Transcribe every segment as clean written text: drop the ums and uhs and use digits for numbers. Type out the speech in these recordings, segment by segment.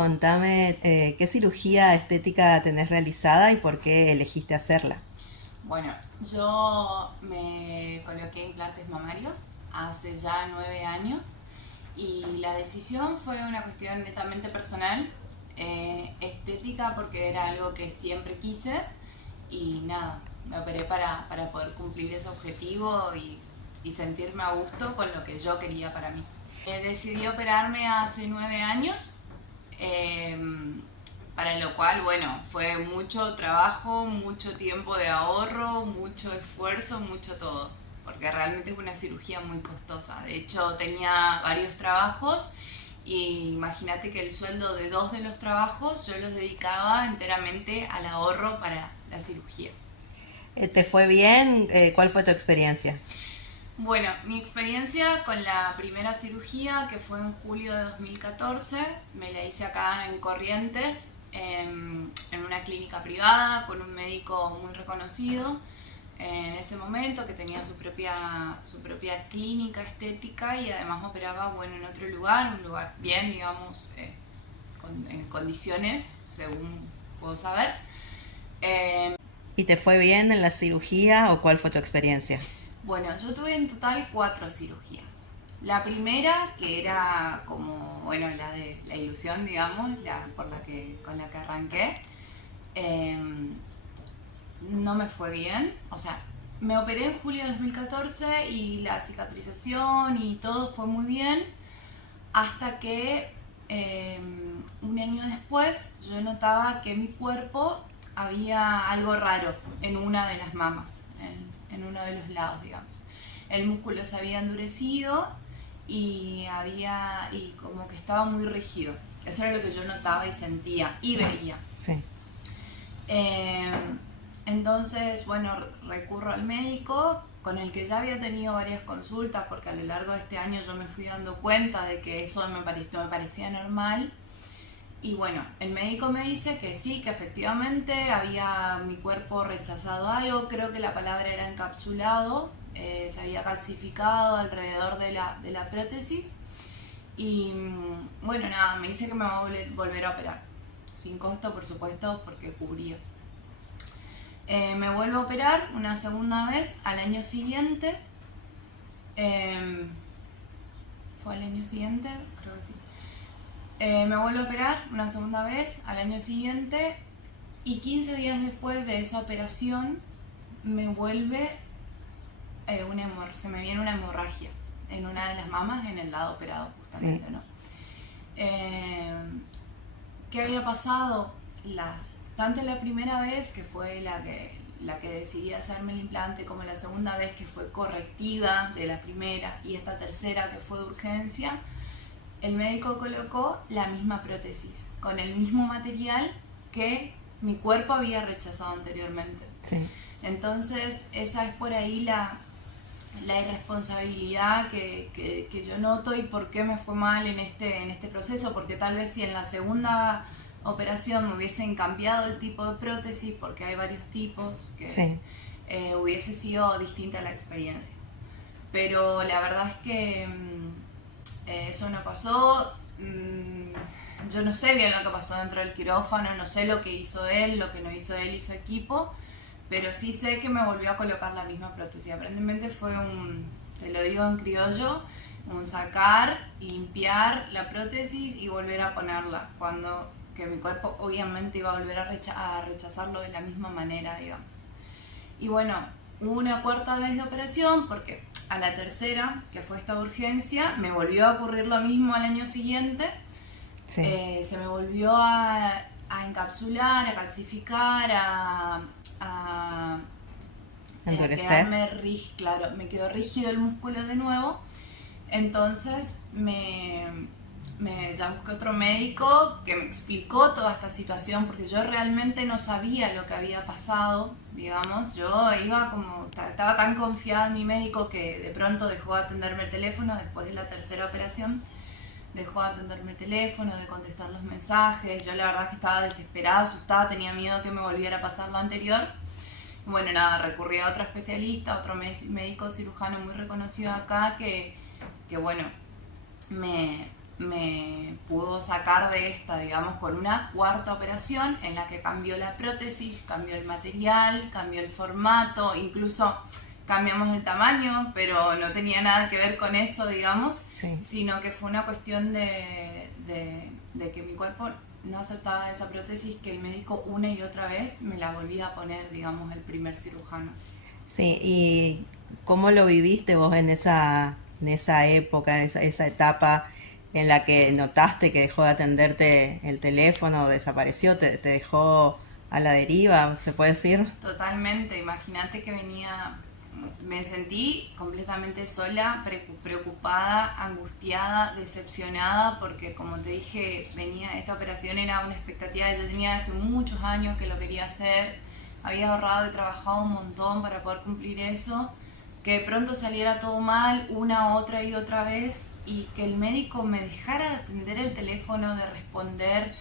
contame qué cirugía estética tenés realizada y por qué elegiste hacerla. Bueno, yo me coloqué implantes mamarios hace ya 9 años y la decisión fue una cuestión netamente personal, estética porque era algo que siempre quise y nada, me operé para poder cumplir ese objetivo y sentirme a gusto con lo que yo quería para mí. Decidí operarme hace 9 años, eh, para lo cual, bueno, fue mucho trabajo, mucho tiempo de ahorro, mucho esfuerzo, mucho todo, porque realmente es una cirugía muy costosa. De hecho, tenía varios trabajos y imagínate que el sueldo de 2 de los trabajos yo los dedicaba enteramente al ahorro para la cirugía. ¿Te fue bien? ¿Cuál fue tu experiencia? Bueno, mi experiencia con la primera cirugía, que fue en julio de 2014, me la hice acá en Corrientes, en una clínica privada, con un médico muy reconocido en ese momento, que tenía su propia clínica estética y además operaba, bueno, en otro lugar, un lugar bien, digamos, en condiciones, según puedo saber. Eh, ¿Y te fue bien en la cirugía o cuál fue tu experiencia? Bueno, yo tuve en total 4 cirugías. La primera, que era como, bueno, la de la ilusión, digamos, con la que arranqué, eh, no me fue bien. O sea, me operé en julio de 2014 y la cicatrización y todo fue muy bien, hasta que eh, un año después yo notaba que mi cuerpo había algo raro en una de las mamas, en uno de los lados, digamos. El músculo se había endurecido y como que estaba muy rígido. Eso era lo que yo notaba y sentía y Sí, veía. sí. Eh, entonces, bueno, recurro al médico con el que ya había tenido varias consultas porque a lo largo de este año yo me fui dando cuenta de que eso no me parecía normal. Y bueno, el médico me dice que sí, que efectivamente había mi cuerpo rechazado algo, creo que la palabra era encapsulado, se había calcificado alrededor de la prótesis. Y bueno, nada, me dice que me va a volver a operar, sin costo por supuesto porque cubría. Me vuelvo a operar una segunda vez al año siguiente. Eh, ¿Fue al año siguiente? Creo que sí. Me vuelvo a operar una segunda vez al año siguiente y 15 días después de esa operación me vuelve se me viene una hemorragia en una de las mamas en el lado operado Sí. justamente, ¿no? Eh, ¿Qué había pasado? Tanto la primera vez, que fue la que decidí hacerme el implante, como la segunda vez, que fue correctiva de la primera, y esta tercera, que fue de urgencia, el médico colocó la misma prótesis, con el mismo material que mi cuerpo había rechazado anteriormente. Sí. Entonces, esa es por ahí la irresponsabilidad que yo noto y por qué me fue mal en este proceso, porque tal vez si en la segunda operación me hubiesen cambiado el tipo de prótesis, porque hay varios tipos, que Sí. hubiese sido distinta la experiencia. Pero la verdad es que eso no pasó. Yo no sé bien lo que pasó dentro del quirófano, no sé lo que hizo él, lo que no hizo él y su equipo, pero sí sé que me volvió a colocar la misma prótesis. Aparentemente fue te lo digo en criollo, un sacar, limpiar la prótesis y volver a ponerla, cuando que mi cuerpo obviamente iba a volver a rechazarlo de la misma manera, digamos. Y bueno, hubo una cuarta vez de operación porque a la tercera, que fue esta urgencia, me volvió a ocurrir lo mismo al año siguiente. Sí. Se me volvió a encapsular, a calcificar, a Endurecer. quedarme rígido, claro, me quedó rígido el músculo de nuevo. Entonces ya busqué otro médico que me explicó toda esta situación porque yo realmente no sabía lo que había pasado, digamos. Yo iba como, estaba tan confiada en mi médico que de pronto dejó de atenderme el teléfono después de la tercera operación. Dejó de atenderme el teléfono, de contestar los mensajes. Yo la verdad es que estaba desesperada, asustada, tenía miedo que me volviera a pasar lo anterior. Bueno, nada, recurrí a otro especialista, otro médico cirujano muy reconocido acá que bueno, me, me pudo sacar de esta, digamos, con una cuarta operación en la que cambió la prótesis, cambió el material, cambió el formato, incluso cambiamos el tamaño, pero no tenía nada que ver con eso, digamos, Sí. sino que fue una cuestión de que mi cuerpo no aceptaba esa prótesis, que el médico una y otra vez me la volvía a poner, digamos, el primer cirujano. Sí, ¿y cómo lo viviste vos en esa época, esa etapa en la que notaste que dejó de atenderte el teléfono, desapareció, te dejó a la deriva, se puede decir? Totalmente, imagínate que venía, me sentí completamente sola, preocupada, angustiada, decepcionada, porque como te dije, venía, esta operación era una expectativa que yo tenía hace muchos años que lo quería hacer, había ahorrado y trabajado un montón para poder cumplir eso, que de pronto saliera todo mal una, otra y otra vez, y que el médico me dejara de atender el teléfono, de responder,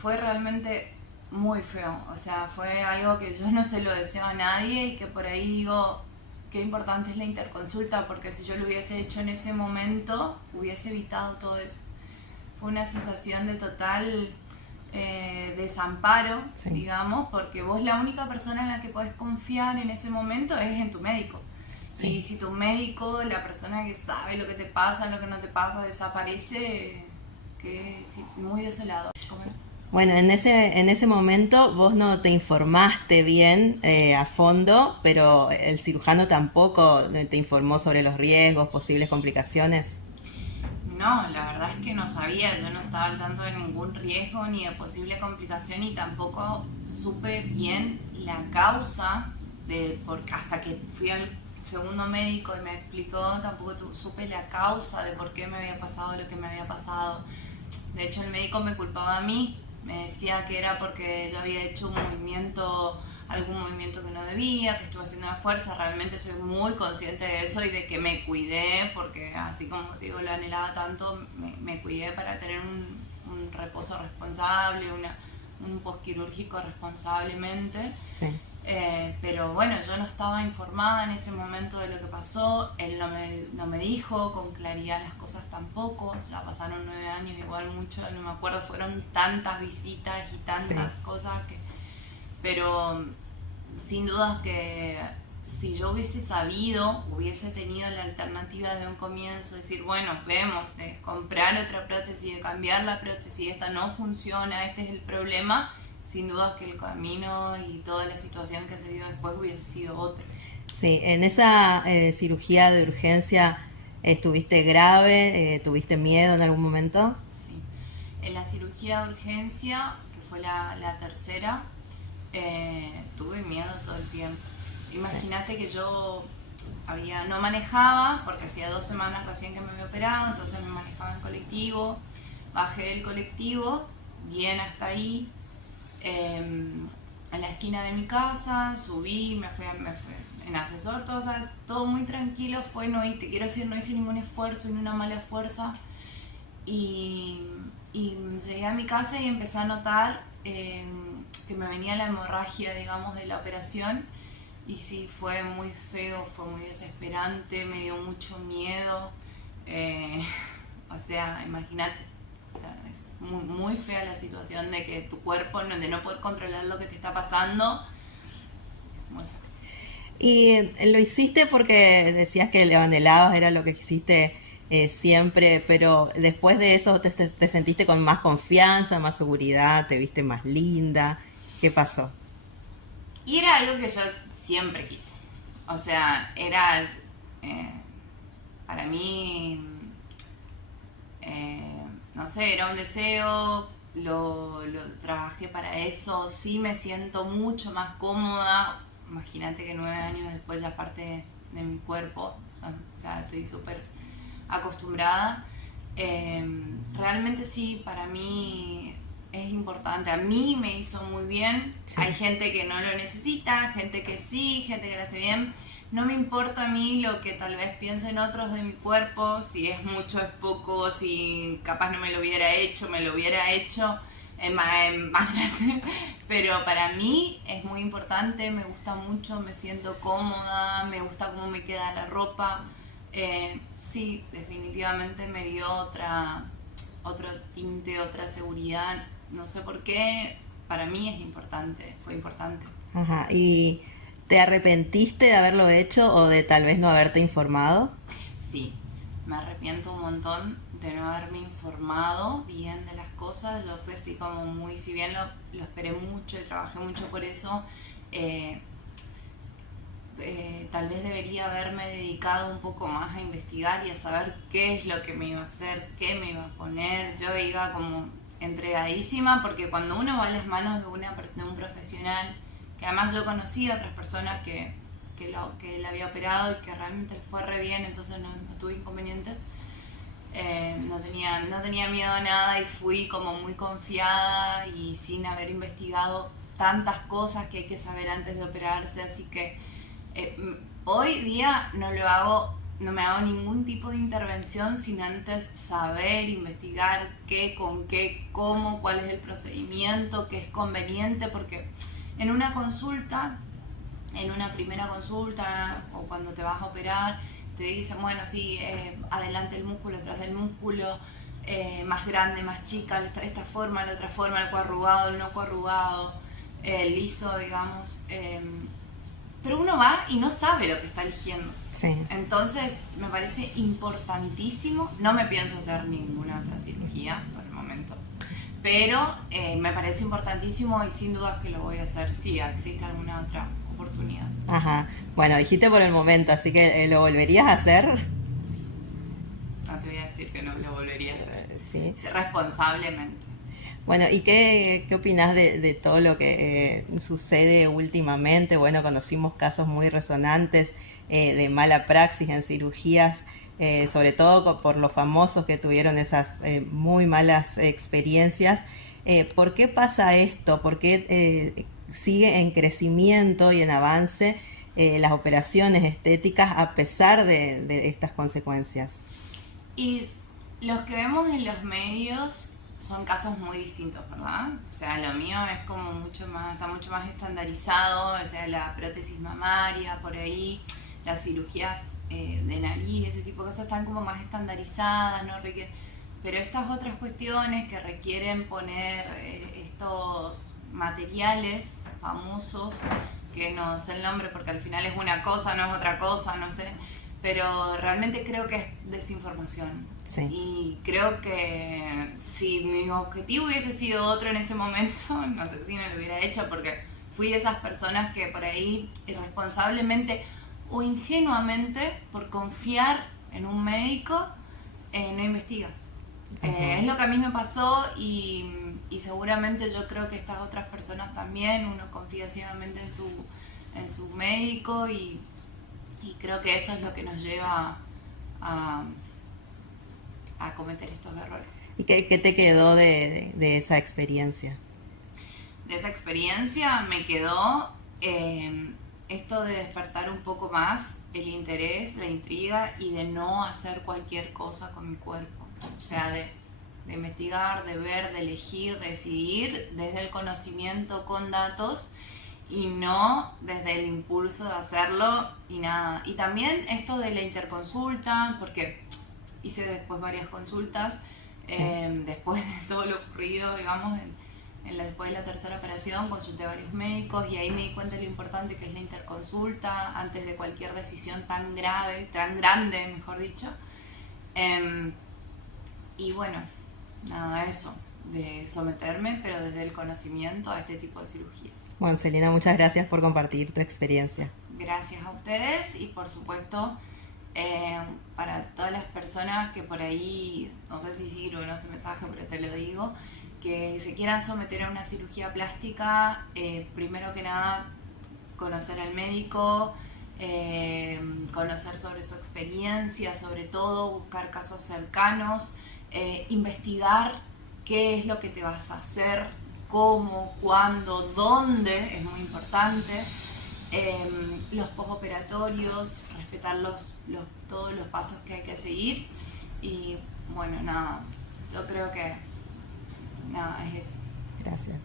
fue realmente muy feo. O sea, fue algo que yo no se lo deseo a nadie, y que por ahí digo qué importante es la interconsulta, porque si yo lo hubiese hecho en ese momento hubiese evitado todo eso. Fue una sensación de total desamparo, Sí. digamos, porque vos la única persona en la que podés confiar en ese momento es en tu médico. Y Sí. si tu médico, la persona que sabe lo que te pasa, lo que no te pasa, desaparece, que es muy desolador. ¿Cómo no? Bueno, en ese momento vos no te informaste bien a fondo, pero el cirujano tampoco te informó sobre los riesgos, posibles complicaciones. No, la verdad es que no sabía, yo no estaba al tanto de ningún riesgo ni de posible complicación, y tampoco supe bien la causa de, porque hasta que fui al segundo médico y me explicó, tampoco supe la causa de por qué me había pasado lo que me había pasado. De hecho, el médico me culpaba a mí, me decía que era porque yo había hecho un movimiento, algún movimiento que no debía, que estuve haciendo una fuerza. Realmente soy muy consciente de eso y de que me cuidé, porque así como te digo, lo anhelaba tanto, me cuidé para tener un reposo responsable, un posquirúrgico responsablemente. Sí. Pero bueno, yo no estaba informada en ese momento de lo que pasó, él no me dijo con claridad las cosas tampoco, ya pasaron 9 años, igual mucho, no me acuerdo, fueron tantas visitas y Sí. tantas cosas que... Pero sin dudas que si yo hubiese sabido, hubiese tenido la alternativa de un comienzo, decir, bueno, vemos, de comprar otra prótesis, de cambiar la prótesis, esta no funciona, este es el problema, sin dudas que el camino y toda la situación que se dio después hubiese sido otro. Sí, en esa cirugía de urgencia estuviste grave, tuviste miedo en algún momento. Sí. En la cirugía de urgencia, que fue la tercera, tuve miedo todo el tiempo. Imagínate que yo no manejaba, porque hacía 2 semanas recién que me había operado, entonces me manejaba en colectivo, bajé del colectivo, bien hasta ahí, en la esquina de mi casa, subí, me fui en ascensor, todo, o sea, todo muy tranquilo, te quiero decir, no hice ningún esfuerzo, ni una mala fuerza, y, y llegué a mi casa y empecé a notar que me venía la hemorragia, digamos, de la operación. Y sí, fue muy feo, fue muy desesperante, me dio mucho miedo. eh, o sea, imagínate, o sea, es muy fea la situación de que tu cuerpo, de no poder controlar lo que te está pasando. Muy feo. Y lo hiciste porque decías que lo anhelabas, era lo que hiciste siempre, pero después de eso te sentiste con más confianza, más seguridad, te viste más linda. ¿Qué pasó? Y era algo que yo siempre quise. O sea, era eh, para mí, no sé, era un deseo, lo trabajé para eso, sí me siento mucho más cómoda. Imagínate que 9 años después ya parte de mi cuerpo, o sea, estoy súper acostumbrada. Realmente sí, para mí es importante. A mí me hizo muy bien. Sí. Hay gente que no lo necesita, gente que sí, gente que lo hace bien. No me importa a mí lo que tal vez piensen otros de mi cuerpo, si es mucho, es poco, si capaz no me lo hubiera hecho, me lo hubiera hecho más grande. Pero para mí es muy importante, me gusta mucho, me siento cómoda, me gusta cómo me queda la ropa. Sí, definitivamente me dio otro tinte, otra seguridad. No sé por qué, para mí es importante, fue importante. Ajá. ¿Y te arrepentiste de haberlo hecho o de tal vez no haberte informado? Sí, me arrepiento un montón de no haberme informado bien de las cosas. Yo fui así como muy, si bien lo esperé mucho y trabajé mucho por eso, eh, tal vez debería haberme dedicado un poco más a investigar y a saber qué es lo que me iba a hacer, qué me iba a poner. Yo iba como entregadísima porque cuando uno va a las manos de un profesional, que además yo conocí a otras personas que él había operado y que realmente le fue re bien, entonces no tuve inconvenientes. No tenía miedo a nada y fui como muy confiada y sin haber investigado tantas cosas que hay que saber antes de operarse, así que hoy día no me hago ningún tipo de intervención sin antes saber, investigar qué, con qué, cómo, cuál es el procedimiento, qué es conveniente, porque en una consulta, en una primera consulta o cuando te vas a operar, te dicen, bueno, sí, adelante el músculo, atrás del músculo, más grande, más chica, esta forma, la otra forma, el coarrugado, el no coarrugado, el liso, digamos. Pero uno va y no sabe lo que está eligiendo. Sí. Entonces, me parece importantísimo. No me pienso hacer ninguna otra cirugía por el momento. Pero me parece importantísimo y sin dudas que lo voy a hacer si existe alguna otra oportunidad. Ajá. Bueno, dijiste por el momento, así que ¿lo volverías a hacer? Sí. No te voy a decir que no lo volvería a hacer. Sí. Sí, responsablemente. Bueno, ¿y qué opinás de todo lo que sucede últimamente? Bueno, conocimos casos muy resonantes de mala praxis en cirugías, sobre todo por los famosos que tuvieron esas muy malas experiencias. ¿Por qué pasa esto? ¿Por qué sigue en crecimiento y en avance las operaciones estéticas a pesar de estas consecuencias? Y los que vemos en los medios son casos muy distintos, ¿verdad? O sea, lo mío es como está mucho más estandarizado, o sea, la prótesis mamaria, por ahí, las cirugías de nariz, ese tipo de cosas están como más estandarizadas, ¿no? Pero estas otras cuestiones que requieren poner estos materiales famosos, que no sé el nombre porque al final es una cosa, no es otra cosa, no sé, pero realmente creo que es desinformación. Sí. Y creo que si mi objetivo hubiese sido otro en ese momento, no sé si me lo hubiera hecho porque fui de esas personas que por ahí irresponsablemente o ingenuamente por confiar en un médico no investiga. Es lo que a mí me pasó y seguramente yo creo que estas otras personas también, uno confía ciegamente en su médico y creo que eso es lo que nos lleva a, a cometer estos errores. ¿Y qué te quedó de esa experiencia? De esa experiencia me quedó esto de despertar un poco más el interés, la intriga y de no hacer cualquier cosa con mi cuerpo. O sea, de investigar, de ver, de elegir, de decidir desde el conocimiento con datos y no desde el impulso de hacerlo y nada. Y también esto de la interconsulta, porque hice después varias consultas, Sí. después de todo lo ocurrido, digamos, después de la tercera operación, consulté a varios médicos y ahí me di cuenta de lo importante que es la interconsulta antes de cualquier decisión tan grave, tan grande, mejor dicho. Y bueno, nada, eso, de someterme, pero desde el conocimiento a este tipo de cirugías. Bueno, Celina, muchas gracias por compartir tu experiencia. Gracias a ustedes y por supuesto para todas las personas que por ahí, no sé si sirve o no este mensaje, pero te lo digo, que se quieran someter a una cirugía plástica, primero que nada conocer al médico, conocer sobre su experiencia, sobre todo buscar casos cercanos, investigar qué es lo que te vas a hacer, cómo, cuándo, dónde, es muy importante. Los postoperatorios, respetar todos los pasos que hay que seguir y bueno, nada, yo creo que nada, es eso. Gracias.